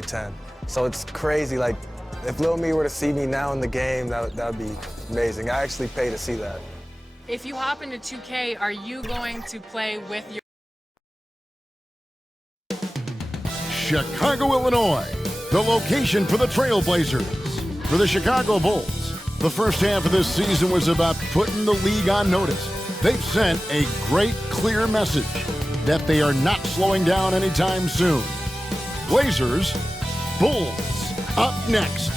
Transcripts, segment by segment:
2K10. So it's crazy. Like, if Lil Me were to see me now in the game, that would be amazing. I actually pay to see that. If you hop into 2K, are you going to play with your... Chicago, Illinois, the location for the Trailblazers. For the Chicago Bulls, the first half of this season was about putting the league on notice. They've sent a great, clear message that they are not slowing down anytime soon. Blazers, Bulls, up next.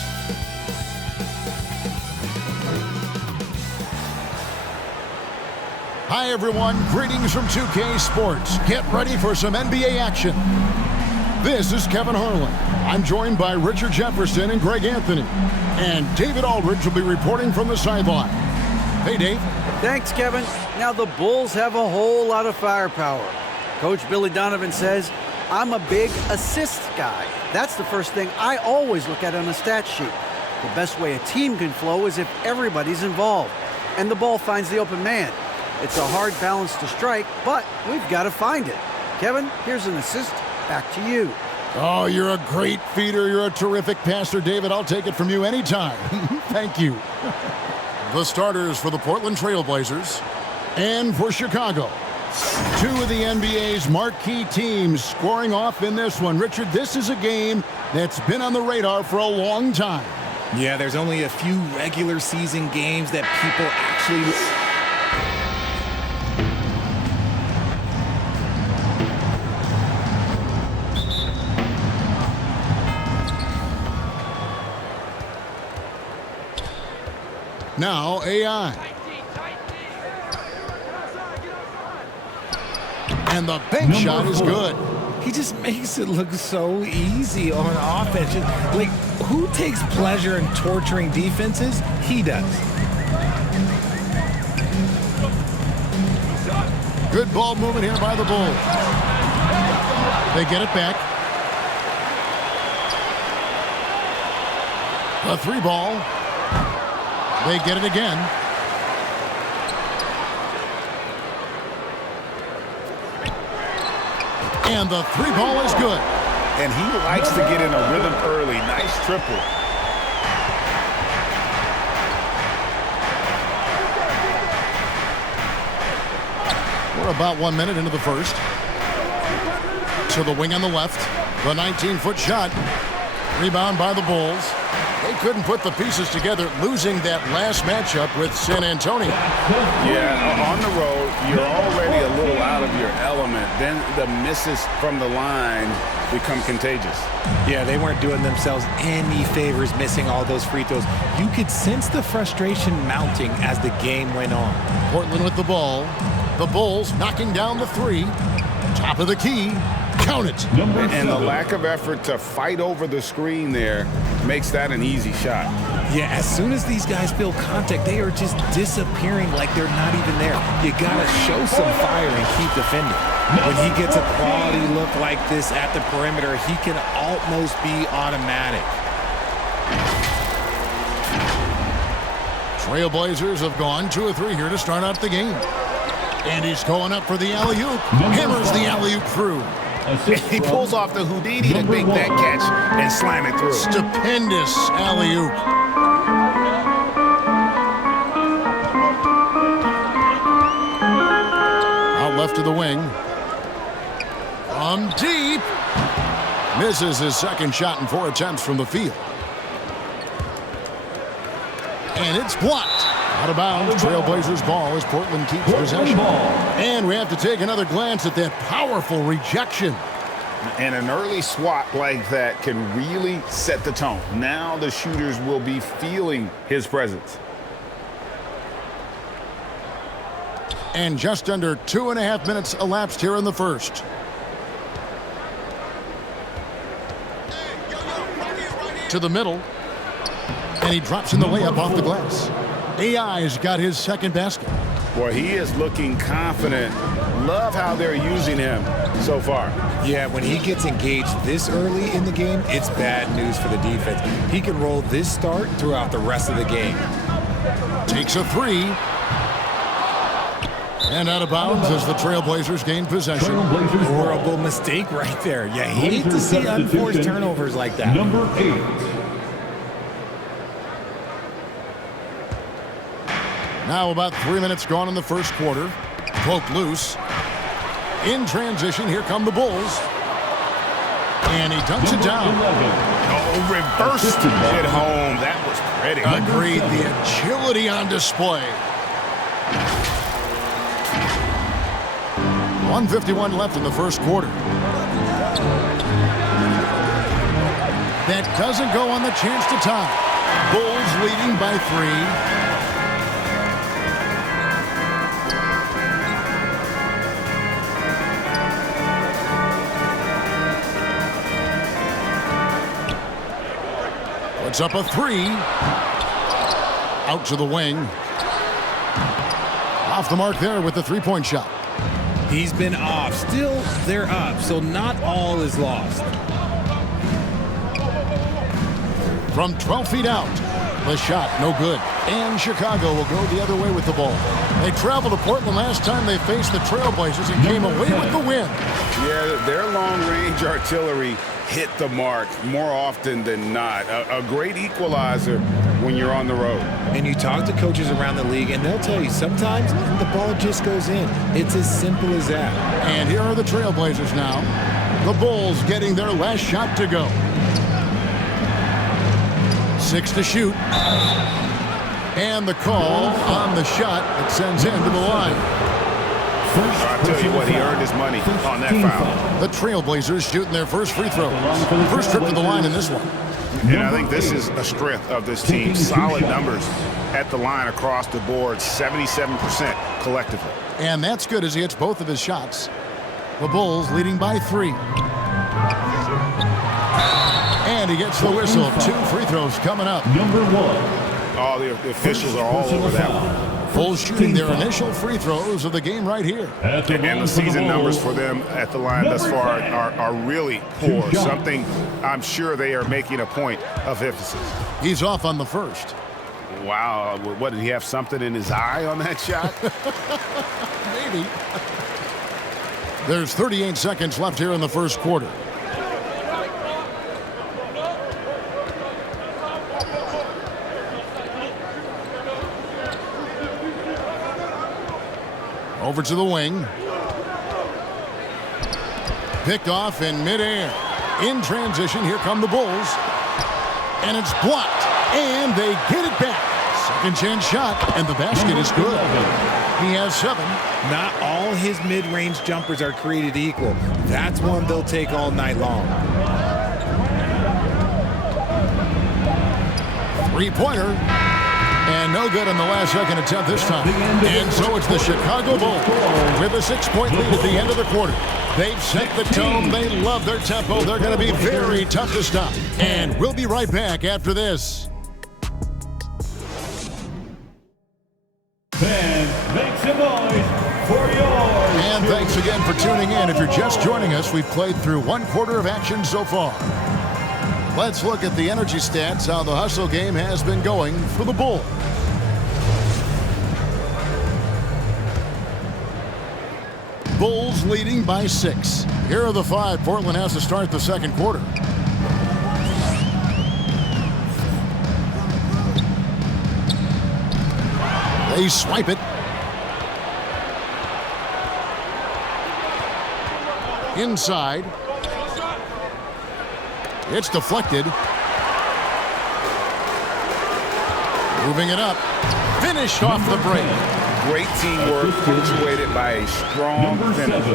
Hi, everyone. Greetings from 2K Sports. Get ready for some NBA action. This is Kevin Harlan. I'm joined by Richard Jefferson and Greg Anthony. And David Aldridge will be reporting from the sideline. Hey, Dave. Thanks, Kevin. Now, the Bulls have a whole lot of firepower. Coach Billy Donovan says, I'm a big assist guy. That's the first thing I always look at on a stat sheet. The best way a team can flow is if everybody's involved and the ball finds the open man. It's a hard balance to strike, but we've got to find it. Kevin, here's an assist. Back to you. Oh, you're a great feeder. You're a terrific passer, David. I'll take it from you anytime. Thank you. The starters for the Portland Trailblazers and for Chicago. Two of the NBA's marquee teams scoring off in this one. Richard, this is a game that's been on the radar for a long time. Yeah, there's only a few regular season games that people actually... Now, AI. And the bank shot is good. He just makes it look so easy on offense. Like, who takes pleasure in torturing defenses? He does. Good ball movement here by the Bulls. They get it back. A three ball. They get it again. And the three ball is good. And he likes to get in a rhythm early. Nice triple. We're about 1 minute into the first. To the wing on the left. The 19-foot shot. Rebound by the Bulls. They couldn't put the pieces together, losing that last matchup with San Antonio. Yeah, on the road, you're already a little out of your element. Then the misses from the line become contagious. Yeah, they weren't doing themselves any favors missing all those free throws. You could sense the frustration mounting as the game went on. Portland with the ball. The Bulls knocking down the three. Top of the key. Count it. And the lack of effort to fight over the screen there makes that an easy shot. Yeah, as soon as these guys feel contact, they are just disappearing like they're not even there. You got to show some fire and keep defending. When he gets a quality look like this at the perimeter, he can almost be automatic. Trailblazers have gone 2 of 3 here to start out the game. And he's going up for the alley-oop. Hammers the alley-oop through. He pulls off the Houdini to make that catch and slam it through. Stupendous alley-oop. Out left to the wing. From deep. Misses his second shot in 4 attempts from the field. And it's blocked. Out of bounds, Trailblazers ball as Portland keeps possession. And we have to take another glance at that powerful rejection. And an early swat like that can really set the tone. Now the shooters will be feeling his presence. And just under 2.5 minutes elapsed here in the first. To the middle. And he drops in the layup off the glass. AI's got his second basket. Boy, he is looking confident. Love how they're using him so far. Yeah, when he gets engaged this early in the game, it's bad news for the defense. He can roll this start throughout the rest of the game. Takes a three. And out of bounds as the Trailblazers gain possession. Horrible mistake right there. You hate to see unforced turnovers like that. Number 8. Now about 3 minutes gone in the first quarter. Broke loose. In transition, here come the Bulls. And he dunks it down. Oh, reverse it home. That was pretty. Agreed. The agility on display. 1:51 left in the first quarter. That doesn't go on the chance to tie. Bulls leading by 3. Puts up a 3. Out to the wing. Off the mark there with the three-point shot. He's been off. Still, they're up, so not all is lost. From 12 feet out, the shot no good. And Chicago will go the other way with the ball. They traveled to Portland last time they faced the Trailblazers and came away with the win. Yeah, their long-range artillery hit the mark more often than not. A great equalizer when you're on the road. And you talk to coaches around the league, and they'll tell you sometimes the ball just goes in. It's as simple as that. And here are the Trailblazers now. The Bulls getting their last shot to go. 6 to shoot. And the call on the shot that sends him to the line. I'll tell you what, he earned his money on that foul. The Trailblazers shooting their first free throws. First trip to the line in this one. And I think this is a strength of this team. Solid numbers at the line across the board, 77% collectively. And that's good as he hits both of his shots. The Bulls leading by 3. And he gets the whistle. 2 free throws coming up. Number 1. Oh, the officials are all over that one. Bulls shooting their initial free throws of the game right here. And the season numbers for them at the line thus far are really poor. Something I'm sure they are making a point of emphasis. He's off on the first. Wow, what, did he have something in his eye on that shot? Maybe. There's 38 seconds left here in the first quarter. Over to the wing. Picked off in midair. In transition, here come the Bulls. And it's blocked. And they get it back. Second chance shot, and the basket is good. He has 7. Not all his mid-range jumpers are created equal. That's one they'll take all night long. Three-pointer. And no good on the last second attempt this time. And so it's the Chicago Bulls with a 6-point lead at the end of the quarter. They've set the tone. They love their tempo. They're going to be very tough to stop. And we'll be right back after this. Fans, make some noise for yours. And thanks again for tuning in. If you're just joining us, we've played through 1 quarter of action so far. Let's look at the energy stats, how the hustle game has been going for the Bulls. Bulls leading by 6. Here are the 5 Portland has to start the second quarter. They swipe it. Inside. It's deflected. Moving it up. Finished off the break. Great teamwork punctuated by a strong finish.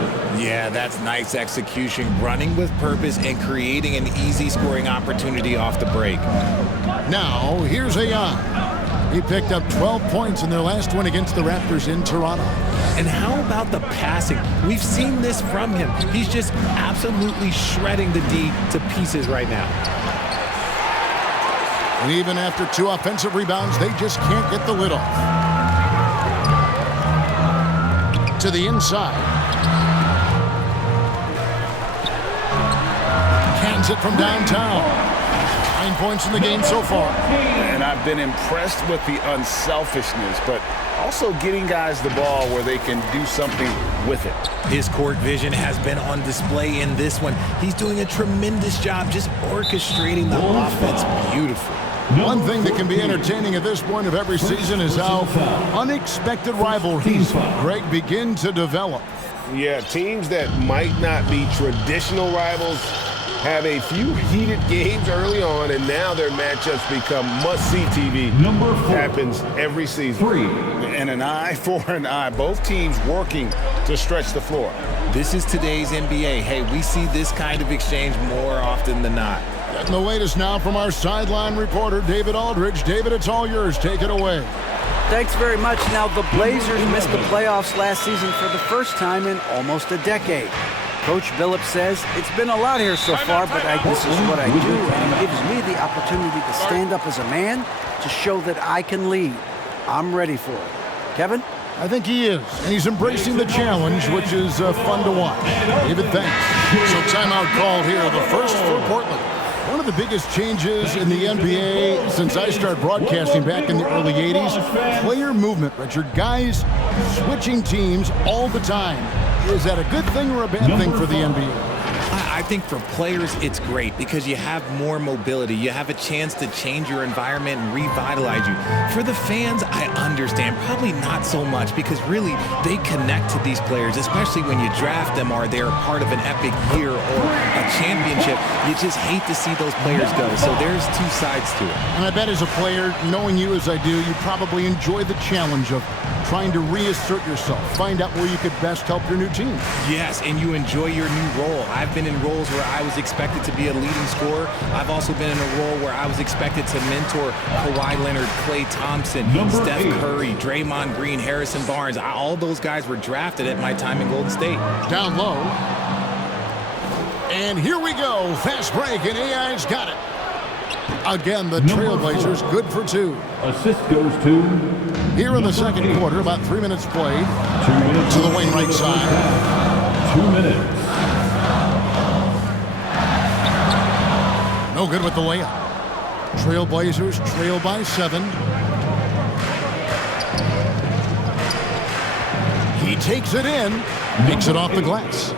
Yeah, that's nice execution, running with purpose and creating an easy scoring opportunity off the break. Now, here's Ayan. He picked up 12 points in their last win against the Raptors in Toronto. And how about the passing? We've seen this from him. He's just absolutely shredding the D to pieces right now. And even after 2 offensive rebounds, they just can't get the lid off. To the inside. Cans it from downtown. 9 points in the game so far. And I've been impressed with the unselfishness, but also getting guys the ball where they can do something with it. His court vision has been on display in this one. He's doing a tremendous job just orchestrating the offense beautifully. One thing that can be entertaining at this point of every season is how unexpected rivalries, Greg, begin to develop. Yeah, teams that might not be traditional rivals have a few heated games early on, and now their matchups become must-see TV. Happens every season. And an eye for an eye. Both teams working to stretch the floor. This is today's NBA. Hey, we see this kind of exchange more often than not. And the latest now from our sideline reporter, David Aldridge. David, it's all yours. Take it away. Thanks very much. Now, the Blazers missed the playoffs last season for the first time in almost a decade. Coach Billups says, it's been a lot here so far, but this is what I do, and it gives me the opportunity to stand up as a man to show that I can lead. I'm ready for it. Kevin? I think he is, and he's embracing the challenge, which is fun to watch. David, thanks. So timeout called here, the first for Portland. One of the biggest changes in the NBA since I started broadcasting back in the early 80s, player movement, Richard. Guys switching teams all the time. Is that a good thing or a bad thing for the NBA? I think for players, it's great because you have more mobility. You have a chance to change your environment and revitalize you. For the fans, I understand. Probably not so much because really they connect to these players, especially when you draft them or they're part of an epic year or a championship. You just hate to see those players go. So there's two sides to it. And I bet as a player, knowing you as I do, you probably enjoy the challenge of trying to reassert yourself, find out where you could best help your new team. Yes, and you enjoy your new role. I've been in roles where I was expected to be a leading scorer. I've also been in a role where I was expected to mentor Kawhi Leonard, Klay Thompson, Steph Curry, Draymond Green, Harrison Barnes. All those guys were drafted at my time in Golden State. Down low. And here we go. Fast break, and AI's got it. Again, the Trailblazers good for two. Assist goes to... Here in the second quarter, about 3 minutes played. 2 minutes to the wing right side. 2 minutes. No good with the layup. Trailblazers trail by 7. He takes it in, makes it off the glass.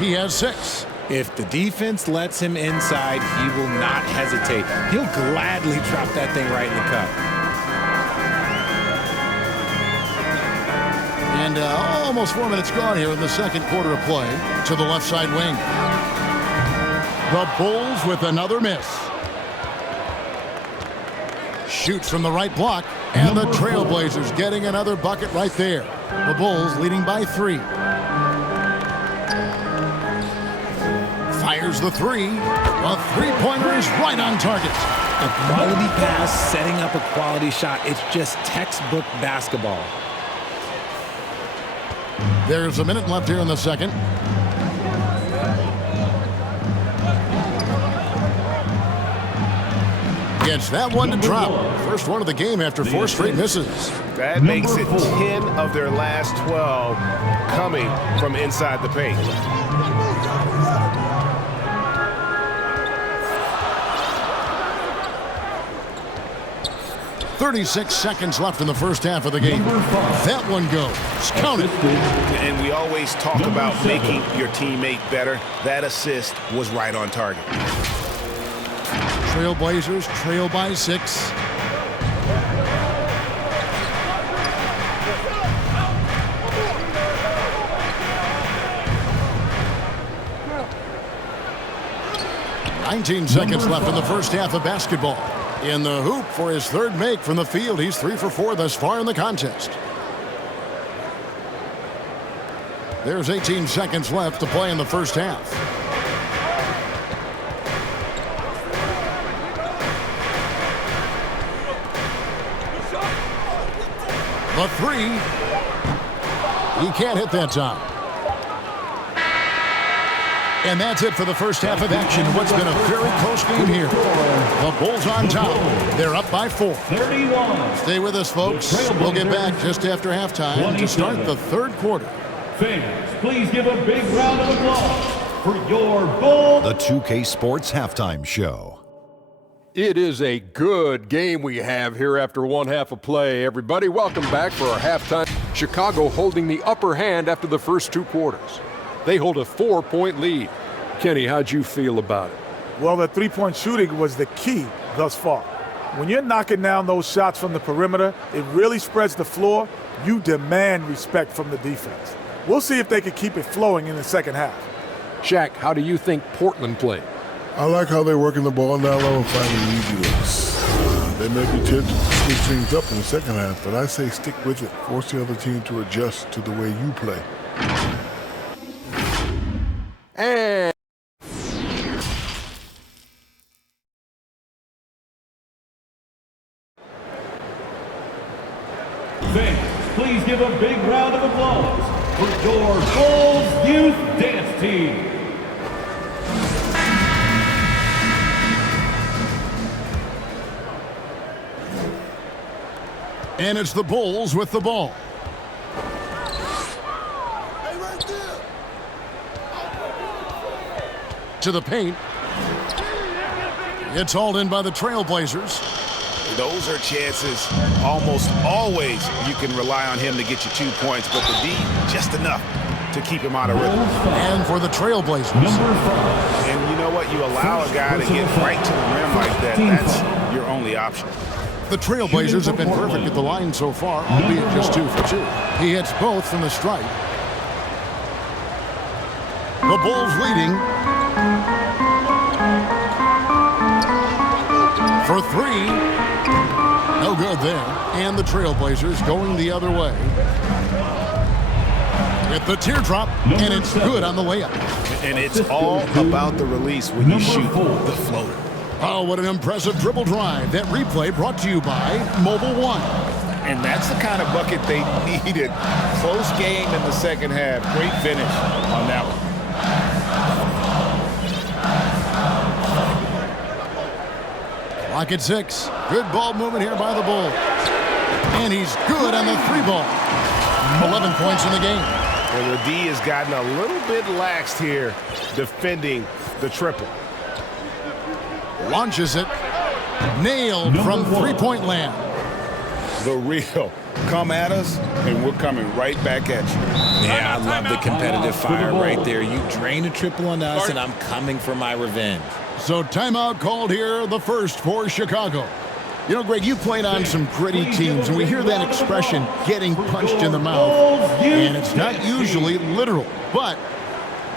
He has 6. If the defense lets him inside, he will not hesitate. He'll gladly drop that thing right in the cup. And almost 4 minutes gone here in the second quarter of play. To the left side wing. The Bulls with another miss. Shoots from the right block. And the Trailblazers getting another bucket right there. The Bulls leading by 3. Fires the 3. A three-pointer is right on target. A quality pass, setting up a quality shot. It's just textbook basketball. There's a minute left here in the second. Gets that one to drop. First one of the game after 4 straight misses. That makes it 10 of their last 12 coming from inside the paint. 36 seconds left in the first half of the game. That one goes. Counted. And we always talk about making your teammate better. That assist was right on target. Trailblazers trail by 6. $19 seconds left in the first half of basketball. In the hoop for his third make from the field. He's 3 for 4 thus far in the contest. There's 18 seconds left to play in the first half. The 3. He can't hit that time. And that's it for the first half of action. What's been a very close game here. The Bulls on top. They're up by 4. 31. Stay with us, folks. We'll get back just after halftime to start the third quarter. Fans, please give a big round of applause for your Bulls. The 2K Sports Halftime Show. It is a good game we have here after one half of play. Everybody, welcome back for our halftime. Chicago holding the upper hand after the first 2 quarters. They hold a 4-point lead. Kenny, how'd you feel about it? Well, the three-point shooting was the key thus far. When you're knocking down those shots from the perimeter, it really spreads the floor. You demand respect from the defense. We'll see if they can keep it flowing in the second half. Shaq, how do you think Portland played? I like how they're working the ball down low and finding easy looks. They may be tempted to switch things up in the second half, but I say stick with it. Force the other team to adjust to the way you play. And Fans, please give a big round of applause for your Bulls Youth Dance Team. And it's the Bulls with the ball. To the paint. It's hauled in by the Trailblazers. Those are chances almost always you can rely on him to get you 2 points, but the D, just enough to keep him out of rhythm. And for the Trailblazers. And you know what? You allow a guy to get right to the rim like that, that's your only option. The Trailblazers have been perfect at the line so far, albeit just 2 for 2. He hits both from the stripe. The Bulls leading for 3. No good there. And the Trailblazers going the other way. With the teardrop, and it's good on the layup. And it's all about the release when you shoot the floater. Oh, what an impressive dribble drive. That replay brought to you by Mobile One. And that's the kind of bucket they needed. Close game in the second half. Great finish on that one. Clock at 6. Good ball movement here by the Bulls. And he's good on the 3-ball. 11 points in the game. And the D has gotten a little bit laxed here defending the triple. Launches it. Nailed from 3-point land. The real. Come at us, and we're coming right back at you. Yeah, I love the competitive fire right there. You drain a triple on us, and I'm coming for my revenge. So timeout called here, the first for Chicago. You know, Greg, you played on some gritty teams, and we hear that expression, getting punched in the mouth. And it's not usually literal, but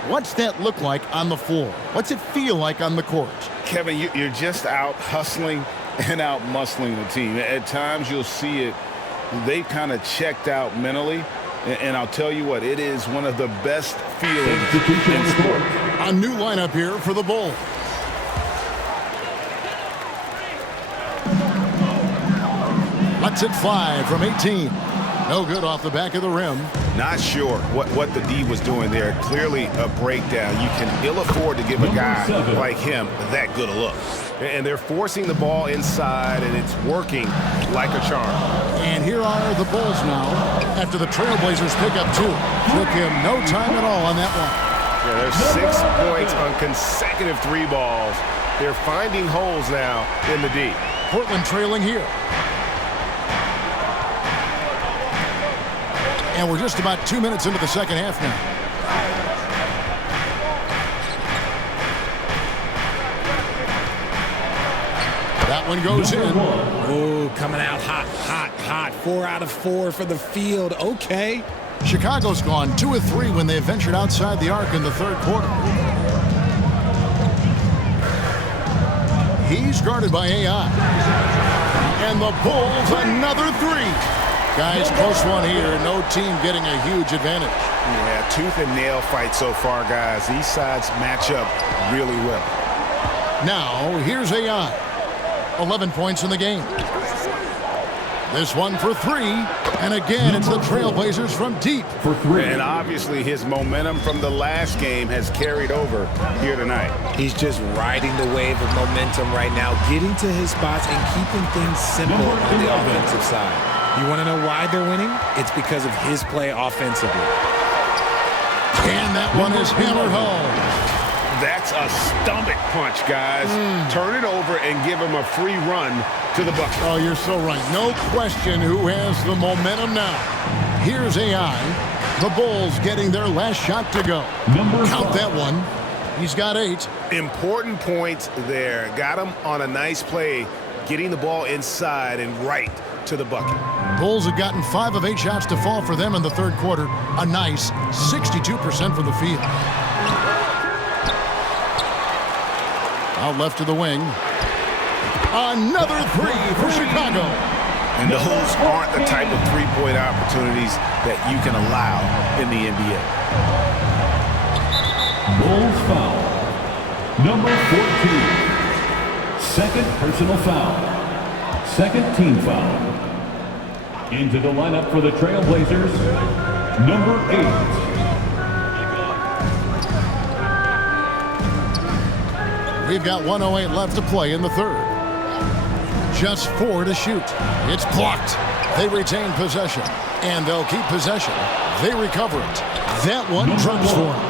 what's that look like on the floor? What's it feel like on the court? Kevin, you're just out hustling and out muscling the team. At times you'll see it. They've kind of checked out mentally. And I'll tell you what, it is one of the best feelings in sport. A new lineup here for the Bulls. Let's it fly from 18. No good off the back of the rim. Not sure what the D was doing there. Clearly a breakdown. You can ill afford to give a guy like him that good a look. And they're forcing the ball inside, and it's working like a charm. And here are the Bulls now after the Trailblazers pick up 2. Took him no time at all on that one. Yeah, there's 6 points on consecutive 3 balls. They're finding holes now in the D. Portland trailing here. And we're just about 2 minutes into the second half now. That one goes in. Oh, coming out hot, hot, hot. 4 out of 4 for the field. Okay. Chicago's gone 2 of 3 when they ventured outside the arc in the third quarter. He's guarded by AI. And the Bulls another 3. Guys, close one here. No team getting a huge advantage. Yeah, tooth and nail fight so far, guys. These sides match up really well. Now, here's AI. 11 points in the game. This one for 3. And again, it's the Trailblazers from deep. For 3. And obviously his momentum from the last game has carried over here tonight. He's just riding the wave of momentum right now, getting to his spots and keeping things simple on the offensive side. You want to know why they're winning? It's because of his play offensively. And that one is hammered home. That's a stomach punch, guys. Turn it over and give him a free run to the bucket. Oh, you're so right. No question who has the momentum now. Here's AI. The Bulls getting their last shot to go. Count that one. He's got 8. Important points there. Got him on a nice play, getting the ball inside and right to the bucket. Bulls have gotten 5 of 8 shots to fall for them in the third quarter. A nice 62% from the field. Out left to the wing. Another 3 for Chicago. And those aren't the type of three-point opportunities that you can allow in the NBA. Bulls foul. Number 14. Second personal foul. Second team foul. Into the lineup for the Trailblazers, number 8. We've got 1:08 left to play in the third. Just 4 to shoot. It's blocked. They retain possession, and they'll keep possession. They recover it. That one drops for them.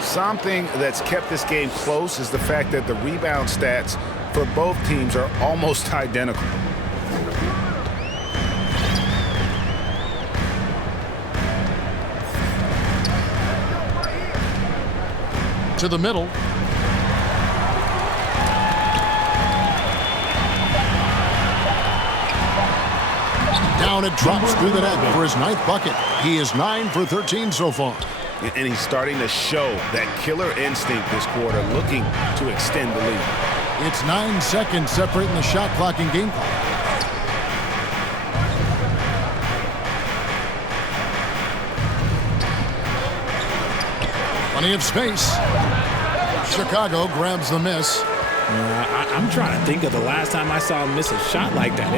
Something that's kept this game close is the fact that the rebound stats for both teams are almost identical. To the middle. Down it drops through the net for his 9th bucket. He is 9 for 13 so far. And he's starting to show that killer instinct this quarter, looking to extend the lead. It's 9 seconds separating the shot clock and game clock. Plenty of space. Chicago grabs the miss. I'm trying to think of the last time I saw him miss a shot like that.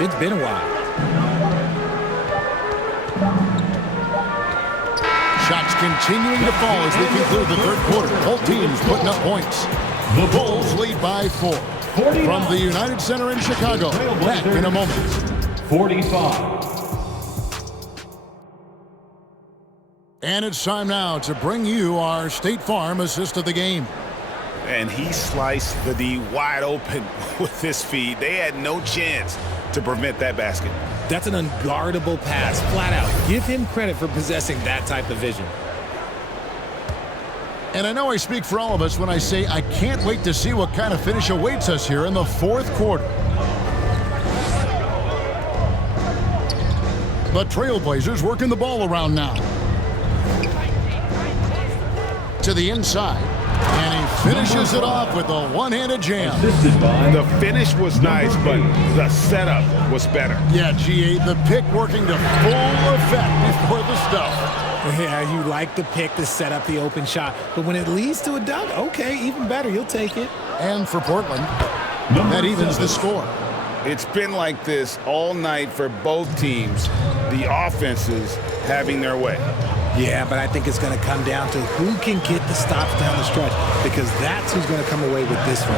It's been a while. Shots continuing to fall as we conclude the third quarter. Both teams putting up points. The Bulls lead by 4. From the United Center in Chicago. Back in a moment. 45. And it's time now to bring you our State Farm assist of the game. And he sliced the D wide open with this feed. They had no chance to prevent that basket. That's an unguardable pass, flat out. Give him credit for possessing that type of vision. And I know I speak for all of us when I say I can't wait to see what kind of finish awaits us here in the fourth quarter. The Trailblazers working the ball around now. To the inside. And he finishes it off with a one-handed jam. The finish was nice, but the setup was better. Yeah, GA, the pick working to full effect before the stuff. Yeah, you like the pick to set up the open shot, but when it leads to a dunk, okay, even better, you'll take it. And for Portland, that evens the score. It's been like this all night for both teams. The offenses having their way. Yeah, but I think it's going to come down to who can get the stops down the stretch, because that's who's going to come away with this one.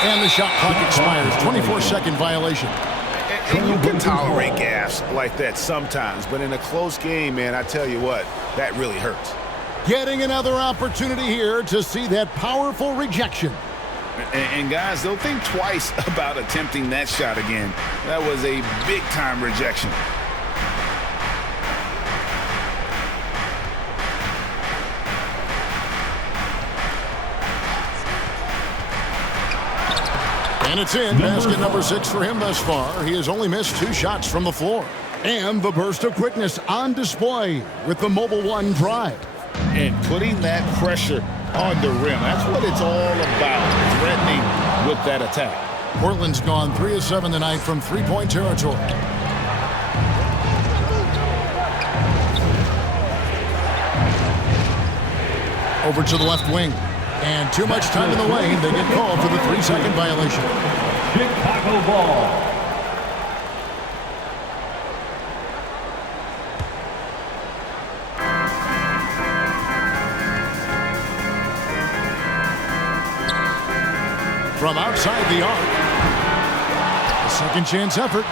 And the shot clock expires. 24-second violation. And you can tolerate gaffes like that sometimes, but in a close game, man, I tell you what, that really hurts. Getting another opportunity here to see that powerful rejection. And guys, they'll think twice about attempting that shot again. That was a big-time rejection. And it's in. Basket number 6 for him thus far. He has only missed 2 shots from the floor. And the burst of quickness on display with the Mobile One drive. And putting that pressure on the rim. That's what it's all about, threatening with that attack. Portland's gone 3 of 7 tonight from three-point territory. Over to the left wing. And too much time in the lane. They get called for the 3-second violation. Chicago ball. from outside the arc. A second chance effort.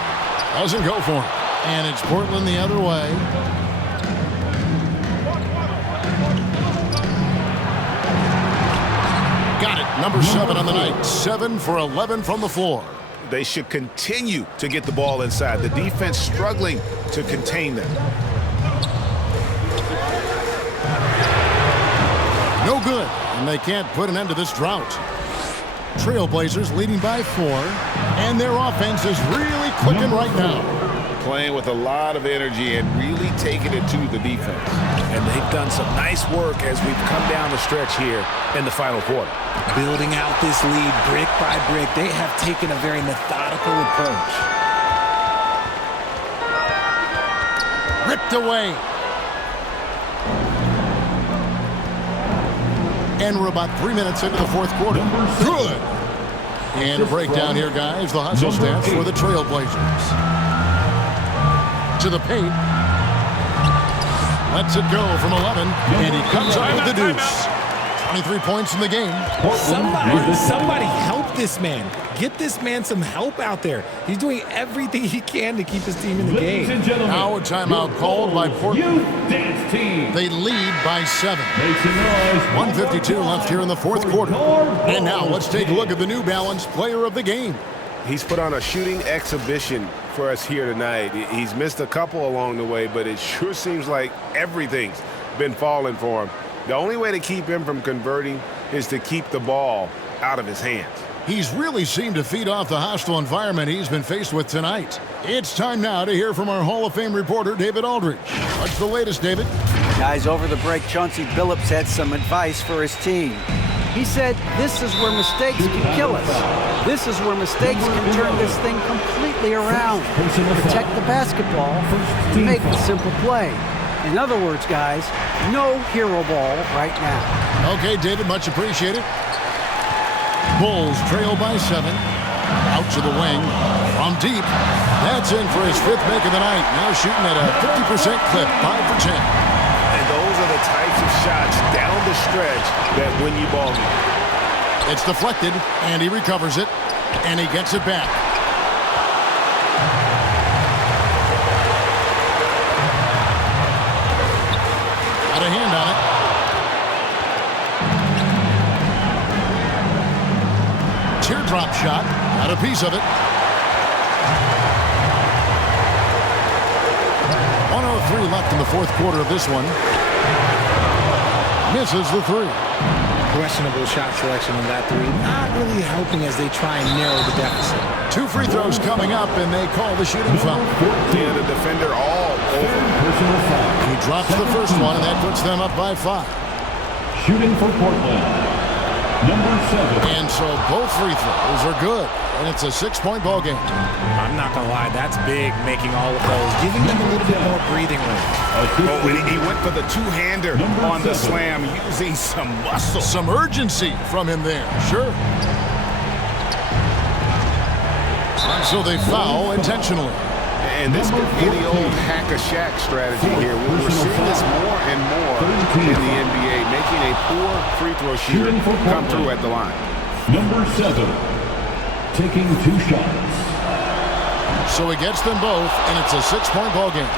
Doesn't go for him. And it's Portland the other way. Got it. Number 7 on the night. 7 for 11 from the floor. They should continue to get the ball inside. The defense struggling to contain them. No good. And they can't put an end to this drought. Trailblazers leading by 4. And their offense is really clicking right now. Playing with a lot of energy and really taking it to the defense. And they've done some nice work as we've come down the stretch here in the final quarter. Building out this lead brick by brick, they have taken a very methodical approach. Ripped away. And we're about 3 minutes into the fourth quarter. Good. And a breakdown here, guys. The hustle stats for the Trailblazers. To the paint. Lets it go from 11. And he comes up with the deuce. 23 points in the game. Somebody help this man. Get this man some help out there. He's doing everything he can to keep his team in the game. Now a timeout called by Portland. They lead by 7. 1:52 left here in the fourth quarter. And now let's take a look at the New Balance player of the game. He's put on a shooting exhibition for us here tonight. He's missed a couple along the way, but it sure seems like everything's been falling for him. The only way to keep him from converting is to keep the ball out of his hands. He's really seemed to feed off the hostile environment he's been faced with tonight. It's time now to hear from our Hall of Fame reporter, David Aldridge. What's the latest, David? Guys, over the break, Chauncey Billups had some advice for his team. He said, this is where mistakes can kill us. This is where mistakes can turn this thing completely around. Protect the basketball and make the simple play. In other words, guys, no hero ball right now. Okay, David, much appreciated. Bulls trail by 7. Out to the wing. From deep. That's in for his 5th make of the night. Now shooting at a 50% clip. 5 for 10. And those are the types of shots down the stretch that win you ball games. It's deflected, and he recovers it, and he gets it back. Got a hand on it. Teardrop shot. Got a piece of it. 1:03 left in the fourth quarter of this one. Misses the 3. Questionable shot selection on that 3. Not really helping as they try and narrow the deficit. 2 free throws coming up, and they call the shooting foul. Yeah, the defender all over. He drops the first one, and that puts them up by 5. Shooting for Portland, number 7. And so both free throws are good, and it's a 6-point ball game. I'm not going to lie, that's big, making all of those, giving them a little bit more breathing room. Oh, and he went for the two-hander on the slam, using some muscle. Some urgency from him there, sure. And so they foul intentionally. And this could be the old hack-a-shack strategy here. We're seeing this more and more in the NBA, making a poor free throw shooter come through at the line. Number 7, taking 2 shots. So he gets them both, and it's a 6-point ball game.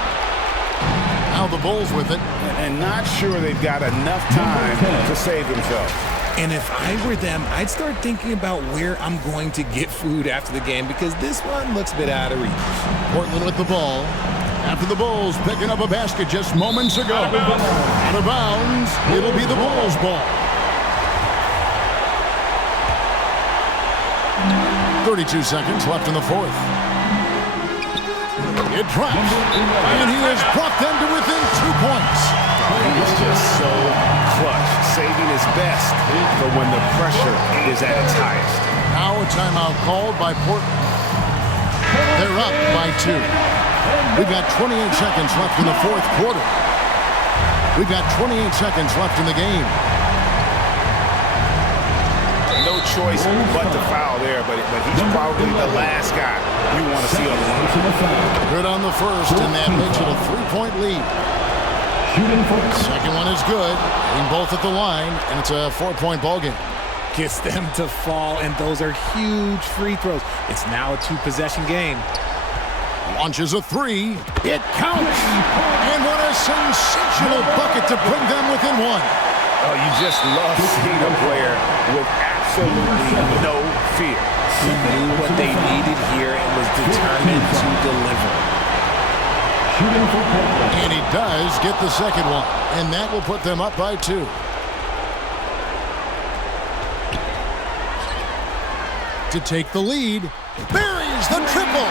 Now the Bulls with it. And not sure they've got enough time to save themselves. And if I were them, I'd start thinking about where I'm going to get food after the game because this one looks a bit out of reach. Portland with the ball. After the Bulls picking up a basket just moments ago. Out of bounds. It'll be the Bulls' ball. 32 seconds left in the fourth. It drops. And he has brought them to within 2 points. He's just so clutch, saving his best for when the pressure is at its highest. Now a timeout called by Portland. They're up by 2. We've got 28 seconds left in the fourth quarter. We've got 28 seconds left in the game. No choice but to foul there, but he's probably the last guy you want to see on the line. Good on the first, and that makes it a 3-point lead. Second one is good. Hitting both at the line, and it's a 4-point ball game. gets them to fall, and those are huge free throws. It's now a 2-possession game. Launches a three. It counts. And what a sensational bucket to bring them within one. Oh, you just love seeing a player with absolutely no fear. He knew what they needed here and was determined to deliver. And he does get the second one, and that will put them up by 2. To take the lead, buries the triple.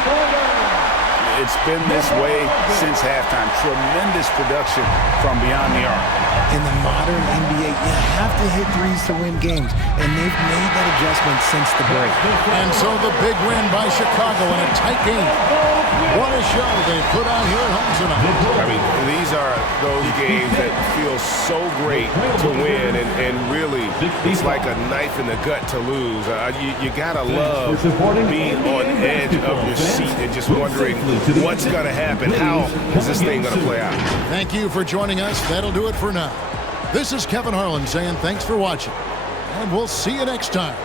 It's been this way since halftime. Tremendous production from beyond the arc. In the modern NBA, you have to hit threes to win games, and they've made that adjustment since the break. And so the big win by Chicago in a tight game. What a show they put on here at home tonight. I mean, these are those games that feel so great to win, and really, it's like a knife in the gut to lose. You gotta love being on edge of your seat and just wondering what's gonna happen. How is this thing gonna play out? Thank you for joining us. That'll do it for now. This is Kevin Harlan saying thanks for watching, and we'll see you next time.